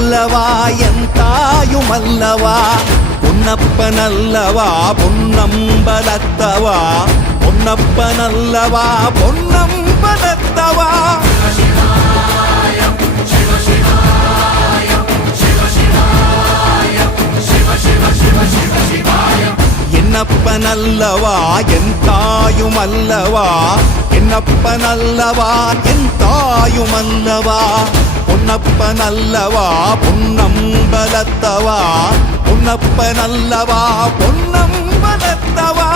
அல்லவா என் தாயுமல்லவா பொன்னப்பனல்லவா பொன்னம்பலத்தவா பொன்னப்பனல்லவா பொன்னம்பலத்தவா என்னப்பனல்லவா என் தாயுமல்லவா என்னப்பனல்லவா என் தாயுமல்லவா பொன்னப்பனல்லவா பொன்னம்பலத்தவா பொன்னப்பனல்லவா பொன்னம்பலத்தவா